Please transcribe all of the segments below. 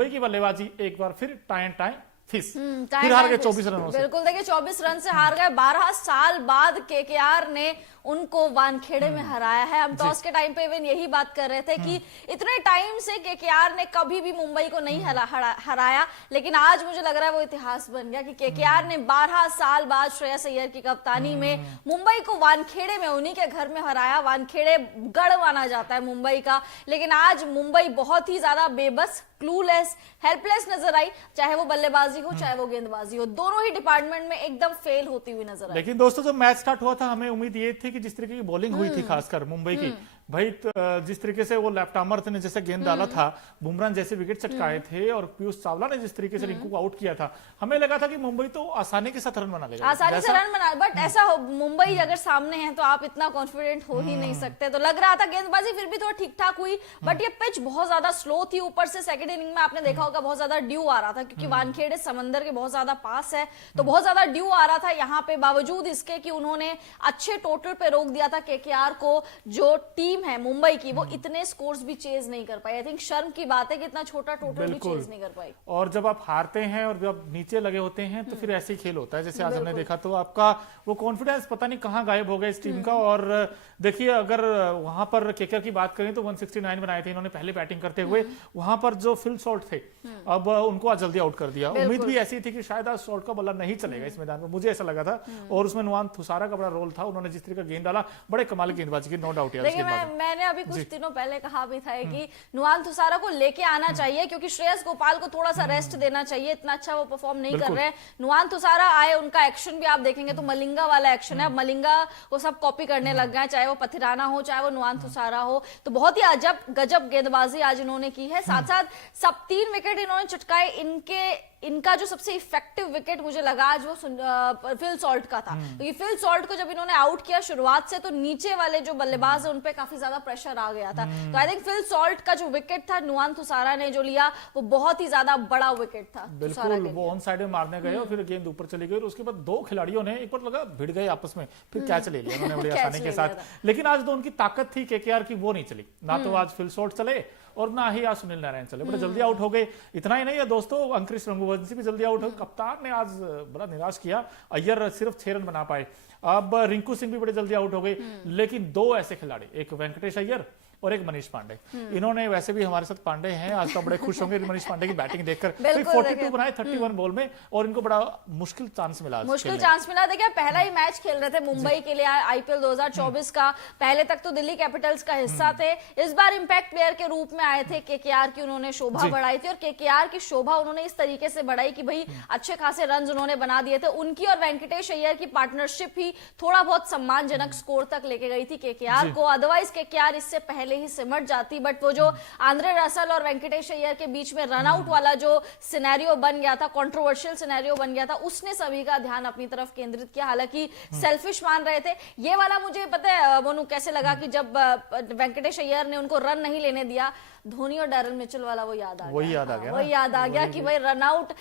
मुंबई की बल्लेबाजी एक बार फिर टाइम फिर हार गए 24 रनों से। बिल्कुल, देखिए 24 रन से हार गए। 12 साल बाद केकेआर ने उनको वानखेड़े में हराया है। हम टॉस के टाइम पे इवन यही बात कर रहे थे कि इतने टाइम से केकेआर ने कभी भी मुंबई को नहीं हराया, लेकिन आज मुझे लग रहा है वो इतिहास बन गया कि केकेआर ने 12 साल बाद श्रेयस अय्यर की कप्तानी में मुंबई को वानखेड़े में उन्हीं के घर में हराया। वानखेड़े गढ़ माना जाता है मुंबई का, लेकिन आज मुंबई बहुत ही ज्यादा बेबस, क्लूलेस, हेल्पलेस नजर आई। चाहे वो बल्लेबाजी हो चाहे वो गेंदबाजी हो, दोनों ही डिपार्टमेंट में एकदम फेल होती हुई नजर आई। लेकिन दोस्तों जब मैच स्टार्ट हुआ था हमें उम्मीद ये थी कि जिस तरीके की बॉलिंग हुई थी खासकर मुंबई की, भाई जिस तरीके से वो लेफ्ट आर्मर ने जैसे गेंद डाला था, बुमराह जैसे विकेट चटकाए थे और पीयूष चावला ने जिस तरीके से रिंकू को आउट किया था, हमें लगा था कि मुंबई तो आसानी के साथ रन बना लेगा, आसानी से रन बना। बट ऐसा हो, मुंबई अगर सामने है तो आप इतना कॉन्फिडेंट हो ही नहीं सकते। तो लग रहा था गेंदबाजी फिर भी थोड़ा ठीक ठाक हुई, बट ये पिच बहुत ज्यादा स्लो थी। ऊपर से सेकंड इनिंग में आपने देखा होगा बहुत ज्यादा ड्यू आ रहा था, क्योंकि वानखेड़े समंदर के बहुत ज्यादा पास है, तो बहुत ज्यादा ड्यू आ रहा था यहाँ पे। बावजूद इसके कि उन्होंने अच्छे टोटल पे रोक दिया था केकेआर को, जो टीम है मुंबई की वो इतने स्कोर्स भी चेज नहीं कर पाई। आई थिंक शर्म की बात है कि इतना छोटा टोटल भी चेज नहीं कर पाई। और जब आप हारते हैं और जब नीचे लगे होते हैं तो फिर ऐसे ही खेल होता है। जैसे आज हमने देखा तो आपका वो कॉन्फिडेंस पता नहीं कहां गायब हो गया इस टीम का। और देखिए अगर वहां पर केकेआर की बात करें तो 169 बनाए थे इन्होंने पहले बैटिंग करते हुए। वहां पर जो फिल शॉट थे अब उनको आज जल्दी आउट कर दिया। उम्मीद भी ऐसी थी कि शायद आज शॉट का बल्ला नहीं चलेगा इस मैदान में, मुझे ऐसा लगा था। और उसमें नुआन थुसारा का बड़ा रोल था, उन्होंने जिस तरीके का गेंद डाला, बड़े कमाल की गेंदबाजी की, नो डाउट। मैंने अभी कुछ दिनों पहले कहा भी था कि नुआन थुसारा को लेके आना चाहिए, क्योंकि श्रेयस गोपाल को थोड़ा सा रेस्ट देना चाहिए, इतना अच्छा वो परफॉर्म नहीं कर रहे हैं। नुआन थुसारा आए, उनका एक्शन भी आप देखेंगे तो मलिंगा वाला एक्शन है। मलिंगा को सब कॉपी करने लग गए, चाहे वो पथिराना हो चाहे वो नुआन थुसारा हो। तो बहुत ही अजब गजब गेंदबाजी आज इन्होंने की है। साथ साथ सब 3 विकेट इन्होंने चटकाए। इनका जो सबसे इफेक्टिव विकेट मुझे लगा आज वो फिल सॉल्ट का था, क्योंकि फिल सॉल्ट को जब इन्होंने आउट किया शुरुआत से तो नीचे वाले जो बल्लेबाज है उन पे काफी ज्यादा प्रेशर आ गया था। तो आई थिंक फिल सॉल्ट का जो विकेट था नुआन थुसारा ने जो लिया वो बहुत ही ज्यादा बड़ा विकेट था। बिल्कुल, वो ऑन साइड में मारने गए और फिर गेंद ऊपर चली गई और उसके बाद 2 खिलाड़ियों ने एक बार लगा भिड़ गए आपस में, फिर कैच ले लिया उन्होंने बड़ी आसानी के साथ। लेकिन आज जो उनकी ताकत थी केकेआर की वो नहीं चली, ना तो आज फिल सॉल्ट चले और ना ही आज सुनील नारायण चले, बड़े जल्दी आउट हो गए। इतना ही नहीं है दोस्तों, अंकुरिश रघुवंशी भी जल्दी आउट हो। कप्तान ने आज बड़ा निराश किया, अय्यर सिर्फ 6 रन बना पाए। अब रिंकू सिंह भी बड़े जल्दी आउट हो गए। लेकिन 2 ऐसे खिलाड़ी, एक वेंकटेश अय्यर और एक मनीष पांडे, इन्होंने वैसे भी हमारे साथ पांडे हैं, आज तो बड़े खुश होंगे मनीष पांडे की बैटिंग देखकर। 42 बनाए 31 बॉल में और इनको बड़ा मुश्किल चांस मिला। देखिए पहला ही मैच खेल रहे थे मुंबई के लिए आईपीएल 2024 का। पहले तक तो दिल्ली कैपिटल्स का हिस्सा थे, इस बार इंपैक्ट प्लेयर के रूप में आए थे केकेआर की। उन्होंने शोभा बढ़ाई थी और केकेआर की शोभा उन्होंने इस तरीके से बढ़ाई कि भाई अच्छे खासे रन उन्होंने बना दिए थे। उनकी और वेंकटेश अय्यर की पार्टनरशिप ही थोड़ा बहुत सम्मानजनक स्कोर तक लेके गई थी केकेआर को। अदरवाइज केकेआर इससे पहले ही सिमट जाती, बट वो जो आंद्रे रसल और वेंकटेश अय्यर के बीच में रनआउट वाला जो सिनेरियो बन गया था, कंट्रोवर्शियल सिनेरियो बन गया था, उसने सभी का ध्यान अपनी तरफ केंद्रित किया। हालांकि सेल्फिश मान रहे थे। ये वाला मुझे पता है मोनू कैसे लगा कि जब वेंकटेश अय्यर ने उनको रन नहीं लेने दिया, धोनी और डैरल मिचेल वाला वो याद आ गया कि भाई रनआउट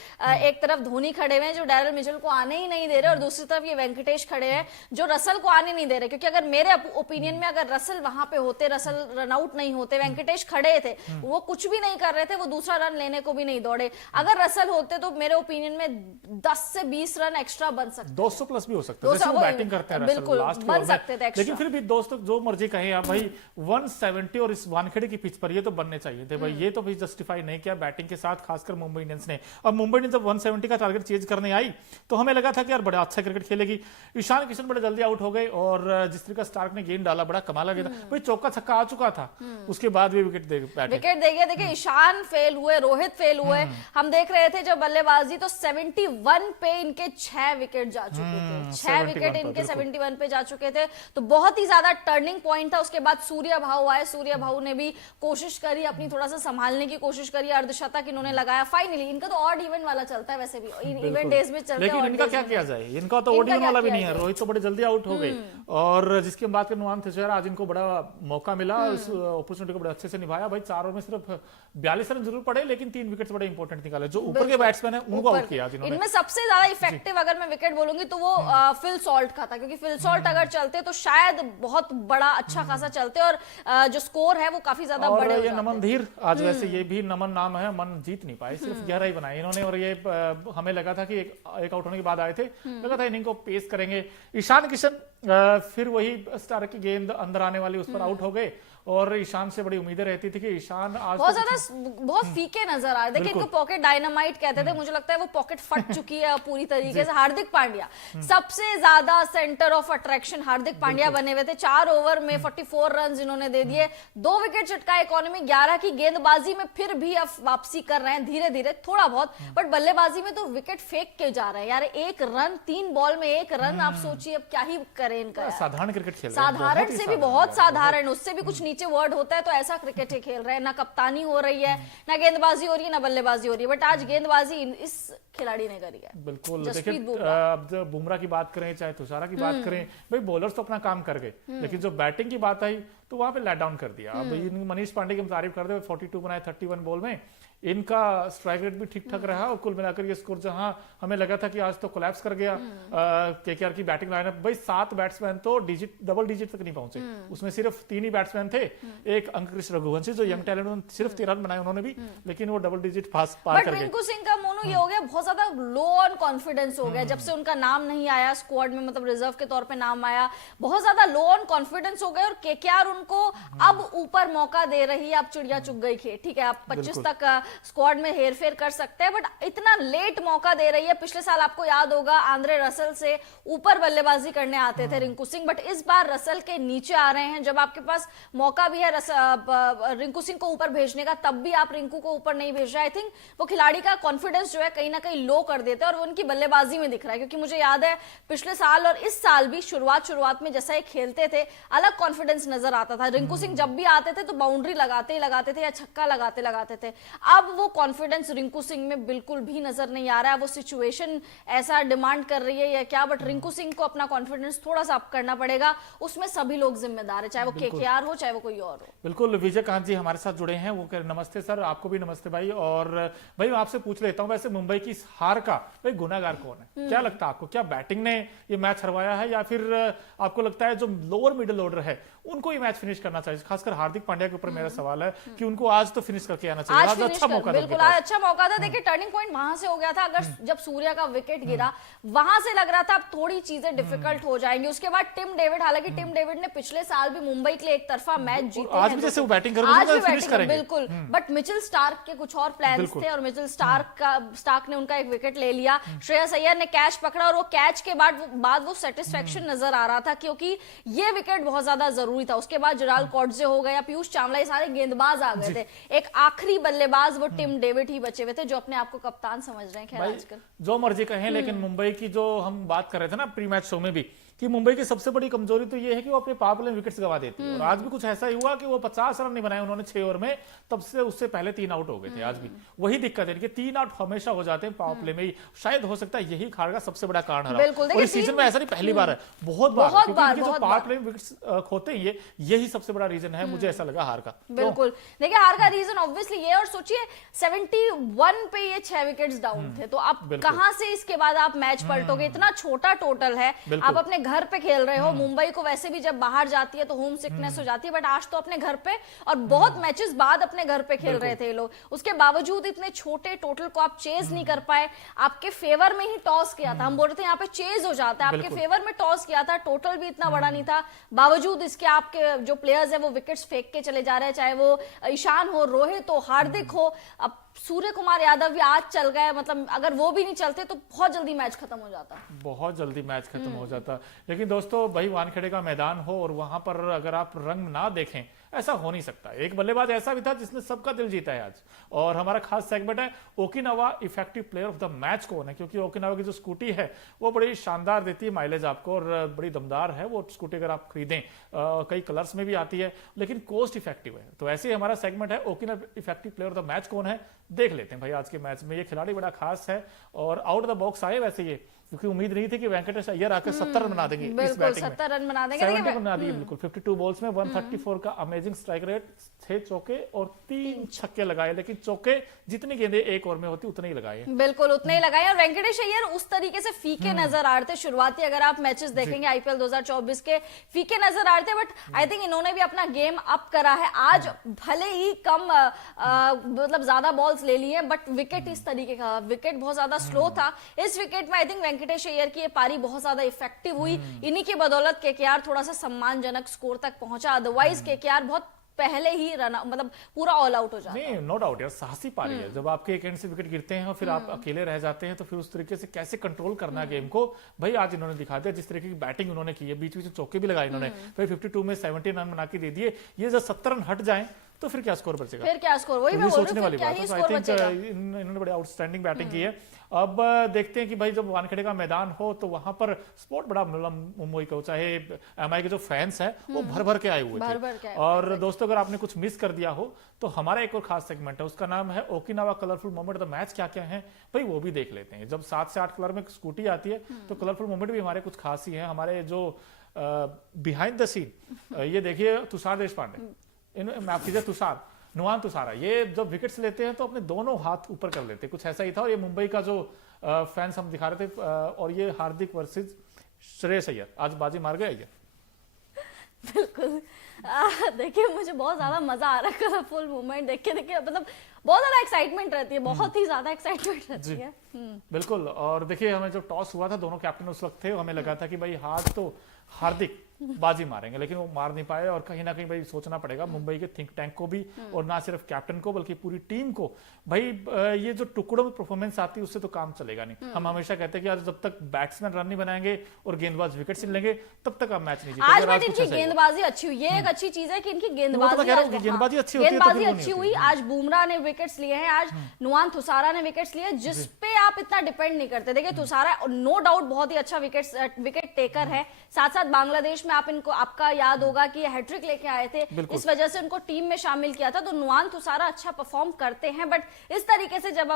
एक तरफ धोनी खड़े हुए हैं जो डैरल मिचेल को आने ही नहीं दे रहे, और दूसरी तरफ ये वेंकटेश खड़े हैं जो रसल को आने नहीं दे रहे। क्योंकि अगर मेरे ओपिनियन में अगर रसल वहां पे होते, रसल रनआउट नहीं होते, वेंकटेश खड़े थे, वो कुछ भी नहीं कर रहे थे, वो दूसरा रन लेने को भी नहीं दौड़े। अगर रसल होते तो मेरे ओपिनियन में 10 से 20 रन एक्स्ट्रा बन सकते, 200 प्लस भी हो सकता है। बैटिंग करते हैं बिल्कुल बन सकते थे। लेकिन फिर भी दोस्तों जो मर्जी कहें आप, भाई 170 और इस वानखेड़े की पिच पर ये तो बनने चाहिए थे भाई, ये तो भी जस्टिफाई नहीं किया बैटिंग के साथ, खासकर मुंबई इंडियंस ने। अब मुंबई इंडियंस जब 170 का टारगेट चेज करने आई तो हमें लगा था कि यार बड़ा अच्छा क्रिकेट खेलेगी। ईशान किशन बड़े जल्दी आउट हो गए और जिस तरीके स्टार्क ने गेंद डाला बड़ा कमाल गया था भाई, चौका छक्का आ चुका था, उसके बाद भी विकेट दे गया। देखिए ईशान फेल हुए, रोहित फेल हुए। हम देख रहे थे जब बल्लेबाजी तो 71 पे इनके 6 विकेट जा चुके थे, 6 विकेट इनके 71 पे जा चुके थे। तो बहुत ही ज्यादा टर्निंग पॉइंट था। उसके बाद सूर्य भाऊ आए, सूर्य भाऊ ने भी कोशिश करी, अपनी थोड़ा सा संभालने की कोशिश करी, अर्धशतक इन्होंने लगाया। फाइनली इनका तो ऑड इवन वाला चलता है, वैसे भी इवेंट डेज में चलता है, लेकिन इनका क्या किया जाए, इनका तो ऑड इवन वाला भी नहीं है। रोहित तो बड़े जल्दी आउट हो गए और जिसकी बात करें नुआन थुसारा, आज इनको बड़ा मौका मिला। उस अपॉर्चुनिटी को बड़े अच्छे से निभाया। भाई 4 ओवर में सिर्फ 42 रन जरूर पड़े, लेकिन 3 विकेट्स बड़े इंपॉर्टेंट निकाले। जो ऊपर के बैट्समैन है उनको आउट किया जिन्होंने। इनमें सबसे ज्यादा इफेक्टिव अगर मैं विकेट बोलूंगी तो वो फिल सॉल्ट का था, क्योंकि फिल सॉल्ट अगर चलते तो शायद बहुत बड़ा अच्छा खासा चलते और जो स्कोर है वो काफी ज्यादा बड़े हो ये जाते। नमन धीर आज वैसे ये भी नमन नाम है, मन जीत नहीं पाए, सिर्फ गहराई बनाई इन्होंने। और ये हमें लगा था कि एक आउट होने के बाद आए थे, लगा था इनिंग को पेस करेंगे। ईशान किशन फिर वही स्टार की गेंद अंदर आने वाली उस पर आउट हो गए, और ईशान से बड़ी उम्मीदें रहती थी कि ईशान आज बहुत फीके नजर आ रहे। देखिए इनको पॉकेट डायनामाइट कहते थे, मुझे लगता है वो पॉकेट फट चुकी है पूरी तरीके से। हार्दिक पांड्या सबसे ज्यादा centre of attraction Hardik Pandya बने हुए थे। 4 ओवर में 44 रन इन्होंने दे दिए, 2 विकेट चटकाए। इकोनॉमी 11 की गेंदबाजी में फिर भी अब वापसी कर रहे हैं धीरे धीरे थोड़ा बहुत, बट बल्लेबाजी में तो विकेट फेंक के जा रहे हैं यार। 1 रन 3 बॉल में 1 रन, आप सोचिए अब क्या ही करें इनका। साधारण क्रिकेट खेल रहे हैं, साधारण से भी बहुत साधारण, उससे भी कुछ नीचे वर्ड होता है तो ऐसा क्रिकेट ही खेल रहे हैं। ना कप्तानी हो रही है, ना गेंदबाजी हो रही है, ना बल्लेबाजी हो रही है, बट आज गेंदबाजी इस खिलाड़ी ने करी है। बिल्कुल। देखिए अब जब बुमराह की बात करें चाहे तुषारा की बात करें, भाई बॉलर्स तो अपना काम कर गए, लेकिन जो बैटिंग की बात आई तो वहां पे लेट डाउन कर दिया। अब मनीष पांडे की हम तारीफ करते हुए 42 बनाए 31 बॉल में, इनका स्ट्राइक रेट भी ठीक ठाक रहा, और कुल मिलाकर ये स्कोर जहां हमें लगा था कि आज तो कोलैप्स कर गया केकेआर की बैटिंग लाइनअप। भाई 7 बैट्समैन तो डबल डिजिट तक नहीं पहुंचे, उसमें सिर्फ 3 ही बैट्समैन थे। एक अंकुश रघुवंशी जो यंग टैलेंट, सिर्फ 13 रन बनाए उन्होंने भी, लेकिन वो डबल डिजिट पार कर गए। रिंकू सिंह का मोनू ये हो गया बहुत ज्यादा लो ऑन कॉन्फिडेंस हो गया जब से उनका नाम नहीं आया स्क्वाड में, मतलब रिजर्व के तौर पे नाम आया, बहुत ज्यादा लो ऑन कॉन्फिडेंस हो गए। और केकेआर उनको अब ऊपर मौका दे रही है। अब चिड़िया चुग गई खेत, ठीक है, आप 25 तक स्क्वाड में हेरफेर कर सकते हैं, बट इतना लेट मौका दे रही है। पिछले साल आपको याद होगा आंद्रे रसल से ऊपर बल्लेबाजी करने आते थे रिंकू सिंह, बट इस बार रसल के नीचे आ रहे हैं। जब आपके पास मौका भी है रिंकू सिंह को ऊपर भेजने का, तब भी आप रिंकू को ऊपर नहीं भेज रहे। आई थिंक वो खिलाड़ी का कॉन्फिडेंस जो है कहीं ना कहीं लो कर देते हैं, और वो उनकी बल्लेबाजी में दिख रहा है। क्योंकि मुझे याद है पिछले साल और इस साल भी शुरुआत में जैसा ये खेलते थे अलग कॉन्फिडेंस नजर आता था। रिंकू सिंह जब भी आते थे तो बाउंड्री लगाते ही लगाते थे या छक्का लगाते थे। अब वो कॉन्फिडेंस रिंकू सिंह में बिल्कुल भी नजर नहीं आ रहा है। वो सिचुएशन ऐसा डिमांड कर रही है या क्या, बट रिंकू सिंह को अपना कॉन्फिडेंस थोड़ा सा अप करना पड़ेगा। उसमें सभी लोग जिम्मेदार है, चाहे वो केकेआर हो चाहे वो कोई और हो। बिल्कुल। विजय कांत जी हमारे साथ जुड़े हैं, वो कह नमस्ते सर। आपको भी नमस्ते भाई। और भाई मैं आपसे पूछ लेता हूं, वैसे मुंबई की हार का भाई गुनाहगार कौन है? क्या लगता है आपको, क्या बैटिंग ने ये मैच हरवाया है, या फिर आपको लगता है जो लोअर मिडिल ऑर्डर है उनको ये मैच फिनिश करना चाहिए? खासकर हार्दिक पांड्या के ऊपर मेरा सवाल है कि उनको आज तो फिनिश करके आना चाहिए। आज अच्छा मौका था, बिल्कुल आज अच्छा मौका था। देखिए टर्निंग पॉइंट वहां से हो गया था। अगर जब सूर्या का विकेट गिरा वहां से लग रहा था अब थोड़ी चीजें डिफिकल्ट हो जाएंगी। उसके बाद टिम डेविड, हालांकि टिम डेविड ने पिछले साल भी मुंबई के लिए एक तरफा मैच जीते आज भी जैसे वो बैटिंग करेंगे बिल्कुल, बट मिचेल स्टार्क के कुछ और प्लान्स थे और मिचेल स्टार्क ने उनका एक विकेट ले लिया। श्रेयस अय्यर ने कैच पकड़ा और वो कैच के बाद वो सेटिस्फेक्शन नजर आ रहा था, क्योंकि ये विकेट बहुत ज्यादा जरूरी था। उसके बाद जराल कॉडजे हो गया, पीयूष चावला, ये सारे गेंदबाज आ गए थे। एक आखिरी बल्लेबाज वो टिम डेविड ही बचे हुए थे, जो अपने आप को कप्तान समझ रहे हैं। खैर आजकल जो मर्जी कहें, लेकिन मुंबई की जो हम बात कर रहे थे ना प्री मैच शो में भी, कि मुंबई की सबसे बड़ी कमजोरी तो ये है कि वो अपने पावर प्ले में विकेट्स गवा देती है। और आज भी कुछ ऐसा ही हुआ कि वो 50 रन नहीं बनाए उन्होंने 6 ओवर में, तब से उससे पहले 3 आउट हो गए थे। आज भी वही दिक्कत है कि 3 आउट हमेशा हो जाते हैं पावर प्ले में ही। शायद हो सकता है यही हार का सबसे बड़ा कारण है। और इस सीजन में ऐसा नहीं, पहली बार है, बहुत बार जो पावर प्ले में विकेट्स खोते हैं यही सबसे बड़ा रीजन है, मुझे ऐसा लगा हार का। बिल्कुल। देखिए हार का रीजन ऑब्वियसली ये, और सोचिए 71 पे ये 6 विकेट्स डाउन थे, तो अब कहां से इसके बाद आप मैच पलटोगे? इतना छोटा टोटल है, आप अपने घर पे खेल रहे हो। मुंबई को वैसे भी जब बाहर जाती है तो होम सिकनेस हो जाती है, बट आज तो अपने घर पे और बहुत मैचेस बाद अपने घर पे खेल रहे थे ये लोग। उसके बावजूद इतने छोटे टोटल को आप चेज नहीं कर पाए। आपके फेवर में ही टॉस किया था, हम बोल रहे थे यहाँ पे चेज हो जाता है, आपके फेवर में टॉस किया था, टोटल भी इतना बड़ा नहीं था, बावजूद इसके आपके जो प्लेयर्स है वो विकेट्स फेंक के चले जा रहे हैं, चाहे वो ईशान हो, रोहित हो, हार्दिक हो, अब सूर्य कुमार यादव भी आज चल गए। मतलब अगर वो भी नहीं चलते तो बहुत जल्दी मैच खत्म हो जाता, बहुत जल्दी मैच खत्म हो जाता। लेकिन दोस्तों भाई वानखेड़े का मैदान हो और वहां पर अगर आप रंग ना देखें, ऐसा हो नहीं सकता। एक बल्लेबाज ऐसा भी था जिसने सबका दिल जीता है आज, और हमारा खास सेगमेंट है Okinawa effective player of the match कौन है, क्योंकि ओकिनावा की जो स्कूटी है वो बड़ी शानदार देती है माइलेज आपको, और बड़ी दमदार है वो स्कूटी। अगर आप खरीदें कई कलर्स में भी आती है, लेकिन कॉस्ट इफेक्टिव है। तो ऐसे ही हमारा सेगमेंट है Okinawa effective player of the match कौन है, देख लेते हैं भाई आज के मैच में। ये खिलाड़ी बड़ा खास है और आउट ऑफ द बॉक्स आए वैसे ये, क्योंकि उम्मीद नहीं थी कि वेंकटेश अय्यर आकर 70 रन बना देंगे इस बिल्कुल बैटिंग में। 70 रन बना देंगे। 70 बना दिए बिल्कुल 52 बॉल्स में 134 का अमेजिंग स्ट्राइक रेट, 6 चौके और 3 छक्के लगाए, लेकिन चौके जितनी गेंदें एक ओवर में होती उतने ही लगाए। बिल्कुल उतने ही लगाए। और वेंकटेश अय्यर उस तरीके से फीके नजर आ रहे थे शुरुआती, अगर आप मैचेस देखेंगे आईपीएल 2024 के, फीके नजर आ रहे थे, बट आई थिंक इन्होंने भी अपना गेम अप करा है। आज भले ही कम मतलब ज्यादा बॉल्स ले लिए, बट विकेट इस तरीके का, विकेट बहुत ज्यादा स्लो था। इस विकेट में आई थिंक वेंकटेश अय्यर की ये पारी बहुत ज्यादा इफेक्टिव हुई। इन्हीं की बदौलत केकेआर थोड़ा सा सम्मानजनक स्कोर तक पहुंचा, अदरवाइज केकेआर बहुत पहले ही रन मतलब पूरा ऑल आउट हो जाता। नहीं, नो डाउट यार, साहसी पारी है। जब आपके एक एंड से विकेट गिरते हैं और फिर आप अकेले रह जाते हैं, तो फिर उस तरीके से कैसे कंट्रोल करना है गेम को, भाई आज इन्होंने दिखा दिया। जिस तरीके की बैटिंग उन्होंने की है, बीच बीच में चौके भी लगाए इन्होंने, भाई 52 में 17 रन बना के दे दिए। ये जब 70 रन हट जाएं तो फिर क्या स्कोर बचेगा? फिर क्या स्कोर, वही मैं बोल सोचने रही वाली हूँ, क्या बात ही है। स्कोर बचेगा। इन्होंने बड़ी आउटस्टैंडिंग बैटिंग की है। अब देखते हैं कि भाई जब वानखेड़े का मैदान हो तो वहां पर स्पोर्ट बड़ा मतलब मुंबई का, चाहे एमआई के जो फैंस हैं वो भर भर के आए हुए भर भर के थे। आए और दोस्तों अगर आपने कुछ मिस कर दिया हो तो हमारा एक और खास सेगमेंट है, उसका नाम है Okinawa colourful moment the match. क्या क्या है भाई वो भी देख लेते हैं। जब 7 से 8 कलर में स्कूटी आती है तो कलरफुल मोमेंट भी हमारे कुछ खास ही है। हमारे जो बिहाइंड द सीन ये देखिए, तुषार देशपांडे, माफ कीजिए तुषार, नुआन तुषारा, ये जब विकेट्स लेते हैं तो अपने दोनों हाथ ऊपर कर लेते हैं, कुछ ऐसा ही था। और ये मुंबई का जो फैंस हम दिखा रहे थे, और ये हार्दिक वर्सेस श्रेयस अय्यर, आज बाजी मार गए अय्यर। बिल्कुल देखिए मुझे बहुत ज्यादा मजा आ रहा है कलरफुल मूवमेंट देख के, देखिए मतलब बहुत ज्यादा एक्साइटमेंट रहती है, बहुत ही ज्यादा एक्साइटमेंट रहती है। बिल्कुल। और देखिए हमें जब टॉस हुआ था, दोनों कैप्टन उस वक्त थे, हमें लगा था कि भाई आज तो हार्दिक बाजी मारेंगे, लेकिन वो मार नहीं पाए। और कहीं ना कहीं भाई सोचना पड़ेगा मुंबई के थिंक टैंक को भी, और ना सिर्फ कैप्टन को बल्कि पूरी टीम को। भाई ये जो टुकड़ों में परफॉर्मेंस आती है उससे तो काम चलेगा नहीं। हम हमेशा कहते हैं कि आज जब तक बैट्समैन रन नहीं बनाएंगे और गेंदबाज विकेट छीन लेंगे तब तक आप मैच नहीं जीतेंगे। आज बट इनकी गेंदबाजी अच्छी हुई, ये एक अच्छी चीज है कि इनकी गेंदबाजी अच्छी हुई। आज बुमराह ने विकेट्स लिए हैं, आज नुआन तुषारा ने विकेट्स लिए, जिस पे आप इतना डिपेंड नहीं करते। देखिए तुषारा नो डाउट बहुत ही अच्छा विकेट टेकर है, साथ साथ बांग्लादेश में आप इनको, आपका याद होगा कि हैट्रिक लेके आए थे, इस वजह से उनको टीम में शामिल किया था। तो नुआन तुषारा अच्छा परफॉर्म करते हैं, बट इस तरीके से जब